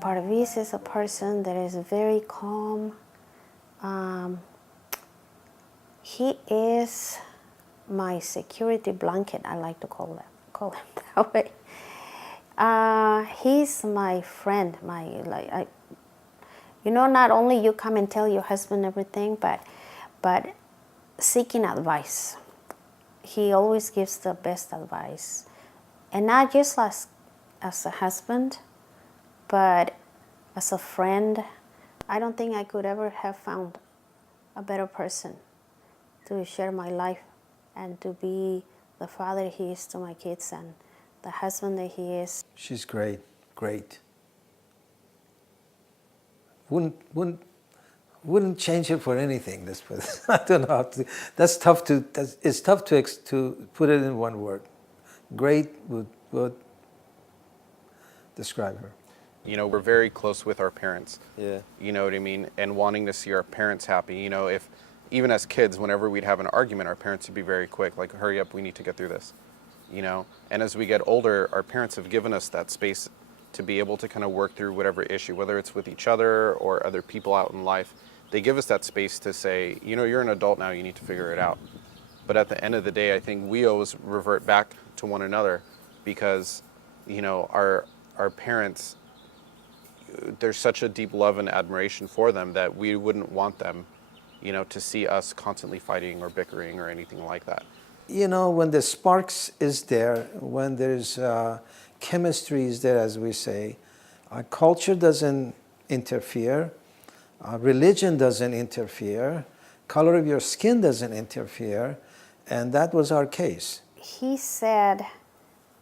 Parviz is a person that is very calm. He is my security blanket, I like to call him that way. He's my friend, not only you come and tell your husband everything, but seeking advice. He always gives the best advice. And not just as a husband, but as a friend. I don't think I could ever have found a better person to share my life and to be the father he is to my kids and the husband that he is. She's great, great. Wouldn't change it for anything. This, I don't know how to. It's tough to put it in one word. Great would describe her. We're very close with our parents. Yeah. You know what I mean? And wanting to see our parents happy. If even as kids, whenever we'd have an argument, our parents would be very quick, like, hurry up, we need to get through this. And as we get older, our parents have given us that space to be able to kind of work through whatever issue, whether it's with each other or other people out in life. They give us that space to say, you're an adult now, you need to figure it out. But at the end of the day, I think we always revert back to one another because, our parents, there's such a deep love and admiration for them that we wouldn't want them, to see us constantly fighting or bickering or anything like that. When the sparks is there, when there's chemistry is there, as we say, culture doesn't interfere, religion doesn't interfere, color of your skin doesn't interfere, and that was our case. He said,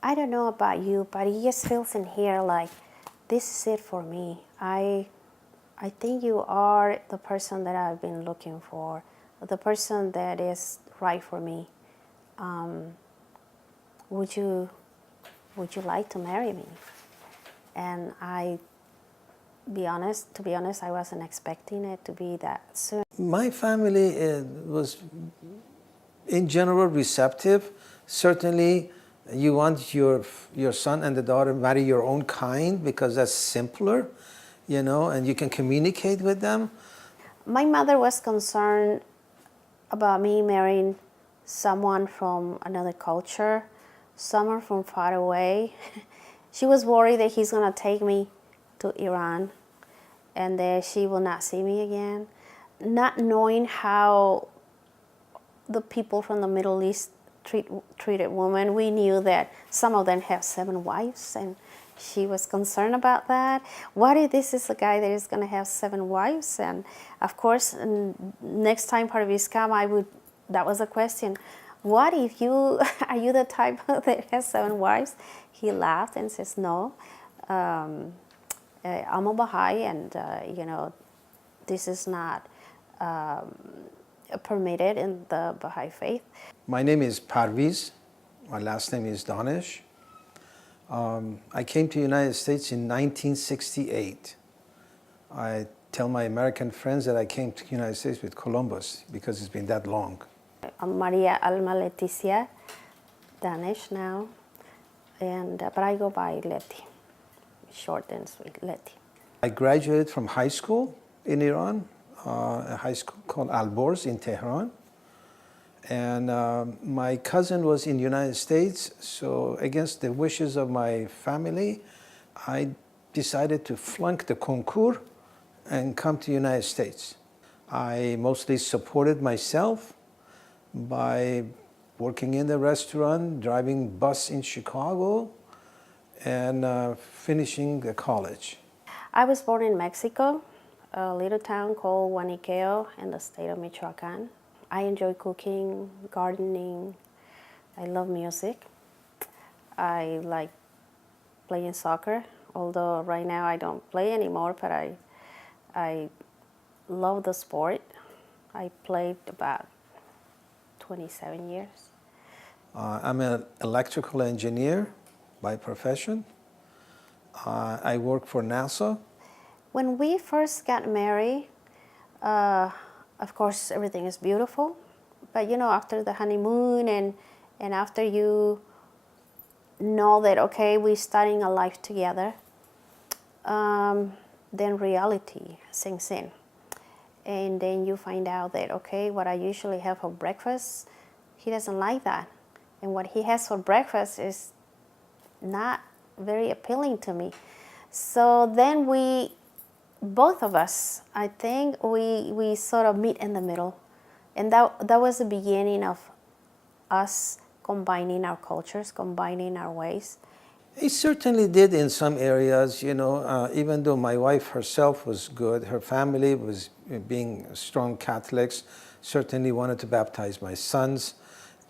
I don't know about you, but he just feels in here like, this is it for me. I think you are the person that I've been looking for, the person that is right for me. Would you like to marry me? And to be honest, I wasn't expecting it to be that soon. My family was, in general, receptive. Certainly, you want your son and the daughter to marry your own kind because that's simpler, and you can communicate with them. My mother was concerned about me marrying someone from another culture, someone from far away. She was worried that he's going to take me to Iran and that she will not see me again. Not knowing how the people from the Middle East treated women, we knew that some of them have 7 wives, and she was concerned about that. What if this is a guy that is going to have 7 wives? And of course, next time Parviz come, that was a question. What if are you the type that has 7 wives? He laughed and says, no, I'm a Baha'i, and this is not permitted in the Baha'i faith. My name is Parviz. My last name is Danesh. I came to the United States in 1968. I tell my American friends that I came to the United States with Columbus because it's been that long. I'm Maria Alma Leticia Danesh now, but I go by Lety, short and sweet, Lety. I graduated from high school in Iran, a high school called Alborz in Tehran. And my cousin was in the United States, so against the wishes of my family, I decided to flunk the concours and come to the United States. I mostly supported myself by working in the restaurant, driving bus in Chicago, and finishing the college. I was born in Mexico, a little town called Guaniqueo in the state of Michoacan. I enjoy cooking, gardening. I love music. I like playing soccer, although right now I don't play anymore, but I love the sport. I played about 27 years. I'm an electrical engineer by profession. I work for NASA. When we first got married, of course, everything is beautiful, but after the honeymoon and after you know that, okay, we're starting a life together, then reality sinks in. And then you find out that, okay, what I usually have for breakfast, he doesn't like that. And what he has for breakfast is not very appealing to me. So then both of us, I think we sort of meet in the middle. And that was the beginning of us combining our cultures, combining our ways. He certainly did in some areas, even though my wife herself was good, her family was being strong Catholics, certainly wanted to baptize my sons.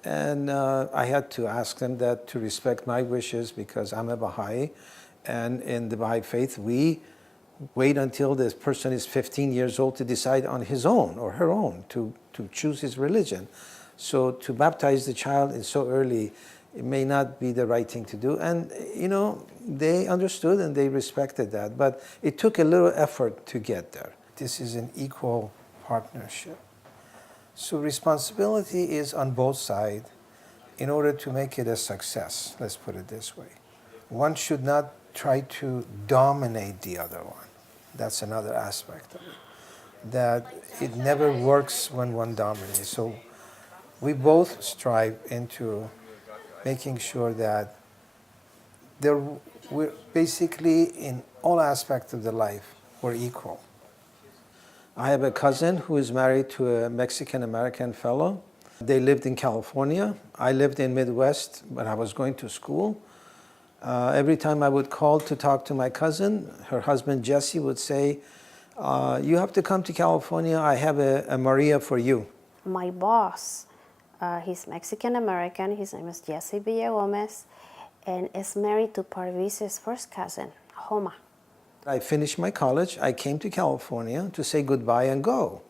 And I had to ask them that to respect my wishes because I'm a Baha'i. And in the Baha'i faith, we wait until this person is 15 years old to decide on his own or her own to choose his religion. So to baptize the child is so early, it may not be the right thing to do. And, they understood and they respected that. But it took a little effort to get there. This is an equal partnership. So responsibility is on both sides in order to make it a success, let's put it this way. One should not try to dominate the other one. That's another aspect of it. That it never works when one dominates. So we both strive into making sure that we're basically in all aspects of the life, we're equal. I have a cousin who is married to a Mexican-American fellow. They lived in California. I lived in Midwest when I was going to school. Every time I would call to talk to my cousin, her husband Jesse would say, you have to come to California, I have a Maria for you. My boss, he's Mexican-American, his name is Jesse Villagomez, and is married to Parviz's first cousin, Homa. I finished my college, I came to California to say goodbye and go.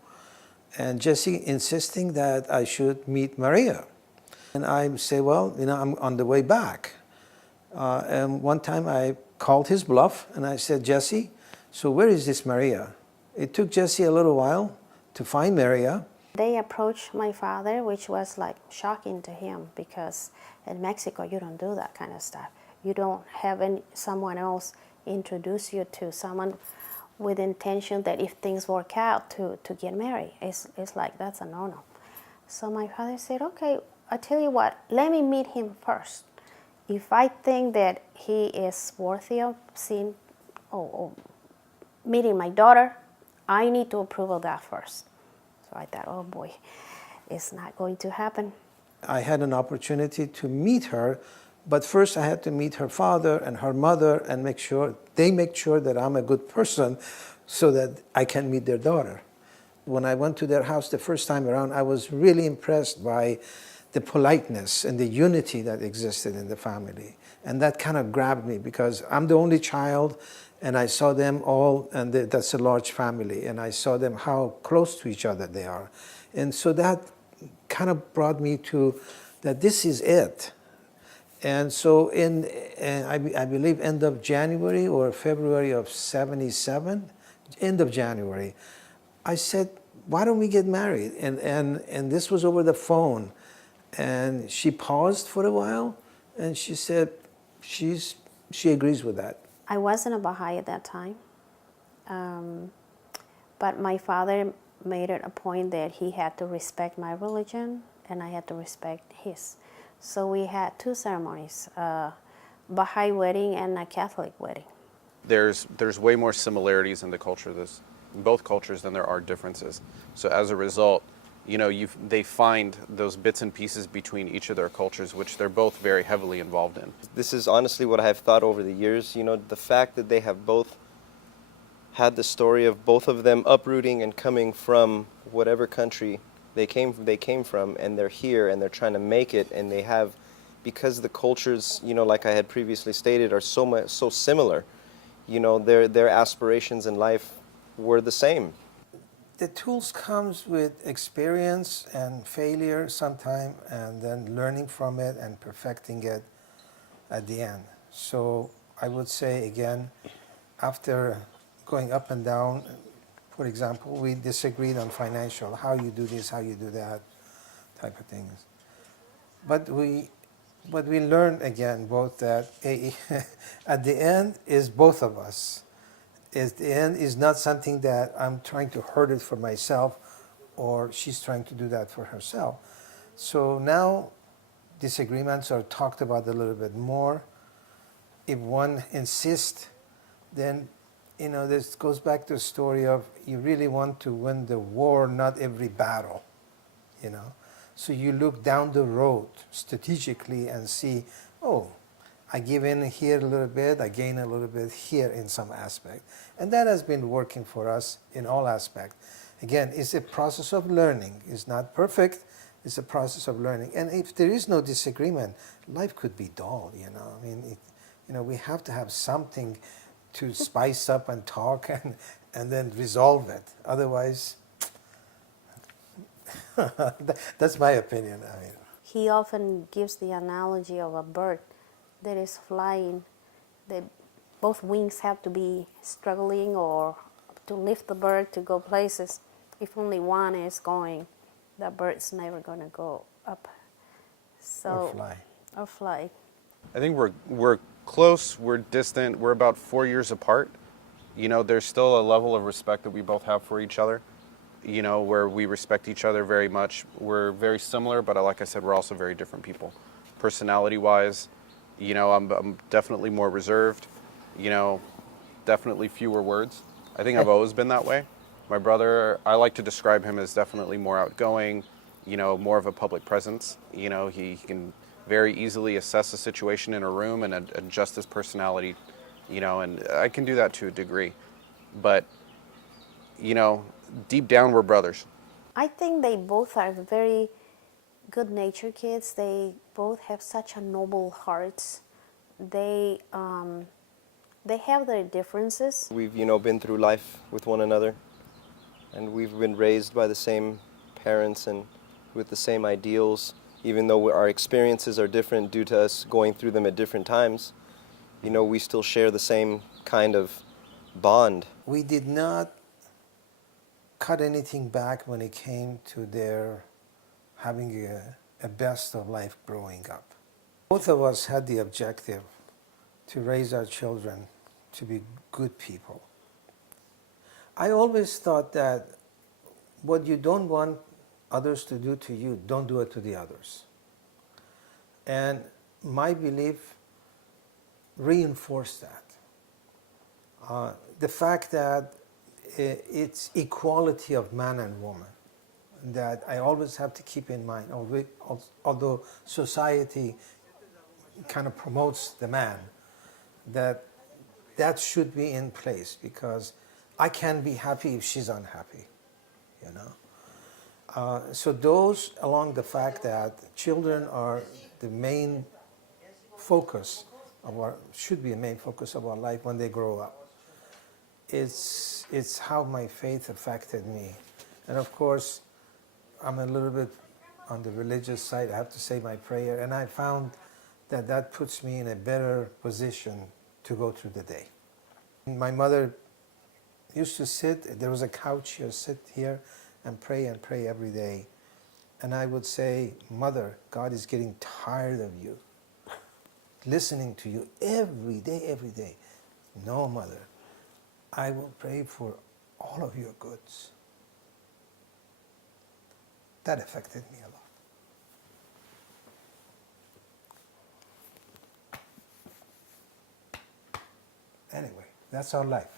And Jesse insisting that I should meet Maria. And I say, well, I'm on the way back. And one time I called his bluff and I said, Jesse, so where is this Maria? It took Jesse a little while to find Maria. They approached my father, which was like shocking to him because in Mexico you don't do that kind of stuff. You don't have someone else introduce you to someone with intention that if things work out to get married. It's like that's a no-no. So my father said, okay, I tell you what, let me meet him first. If I think that he is worthy of seeing or meeting my daughter, I need to approve of that first. So I thought, oh boy, it's not going to happen. I had an opportunity to meet her, but first I had to meet her father and her mother and make sure that I'm a good person so that I can meet their daughter. When I went to their house the first time around, I was really impressed by the politeness and the unity that existed in the family. And that kind of grabbed me because I'm the only child and I saw them all, and that's a large family, and I saw them how close to each other they are. And so that kind of brought me to that this is it. And so I believe end of January or February of '77, end of January, I said, why don't we get married? And this was over the phone. And she paused for a while and she said she agrees with that. I wasn't a Baha'i at that time. But my father made it a point that he had to respect my religion and I had to respect his. So we had two ceremonies, a Baha'i wedding and a Catholic wedding. There's way more similarities in both cultures than there are differences. So as a result, they find those bits and pieces between each of their cultures, which they're both very heavily involved in. This is honestly what I have thought over the years. The fact that they have both had the story of both of them uprooting and coming from whatever country they came from, and they're here and they're trying to make it, and they have, because the cultures, like I had previously stated, are so similar, their aspirations in life were the same. The tools comes with experience and failure sometime, and then learning from it and perfecting it at the end. So I would say again, after going up and down, for example, we disagreed on financial, how you do this, how you do that, type of things. But we learned again both that at the end is both of us. At the end is not something that I'm trying to hurt it for myself or she's trying to do that for herself. So now disagreements are talked about a little bit more. If one insists, then this goes back to the story of you really want to win the war, not every battle. So you look down the road strategically and see, oh, I give in here a little bit, I gain a little bit here in some aspect. And that has been working for us in all aspects. Again, it's a process of learning. It's not perfect, it's a process of learning. And if there is no disagreement, life could be dull, I mean, we have to have something to spice up and talk and then resolve it. Otherwise, that's my opinion. I mean, He often gives the analogy of a bird that is flying. Both wings have to be struggling or to lift the bird to go places. If only one is going, that bird's never going to go up. So, or fly. Or fly. I think we're close, we're distant, we're about 4 years apart. There's still a level of respect that we both have for each other, where we respect each other very much. We're very similar, but like I said, we're also very different people. Personality-wise, I'm definitely more reserved, definitely fewer words. I think I've always been that way. My brother, I like to describe him as definitely more outgoing, more of a public presence. He can very easily assess a situation in a room and adjust his personality, and I can do that to a degree. But, deep down, we're brothers. I think they both are very good-natured kids. They both have such a noble hearts. They have their differences. We've, been through life with one another, and we've been raised by the same parents and with the same ideals, even though our experiences are different due to us going through them at different times. We still share the same kind of bond. We did not cut anything back when it came to their having a best of life growing up. Both of us had the objective to raise our children to be good people. I always thought that what you don't want others to do to you, don't do it to the others. And my belief reinforced that. The fact that it's equality of man and woman, that I always have to keep in mind, although society kind of promotes the man, that should be in place, because I can't be happy if she's unhappy, So those, along the fact that children are the main focus should be a main focus of our life when they grow up. It's how my faith affected me. And of course, I'm a little bit on the religious side. I have to say my prayer, and I found that puts me in a better position to go through the day. My mother used to sit, there was a couch, she would sit here and pray every day. And I would say, Mother, God is getting tired of you, listening to you every day, every day. No, Mother, I will pray for all of your goods. That affected me a lot. Anyway, that's our life.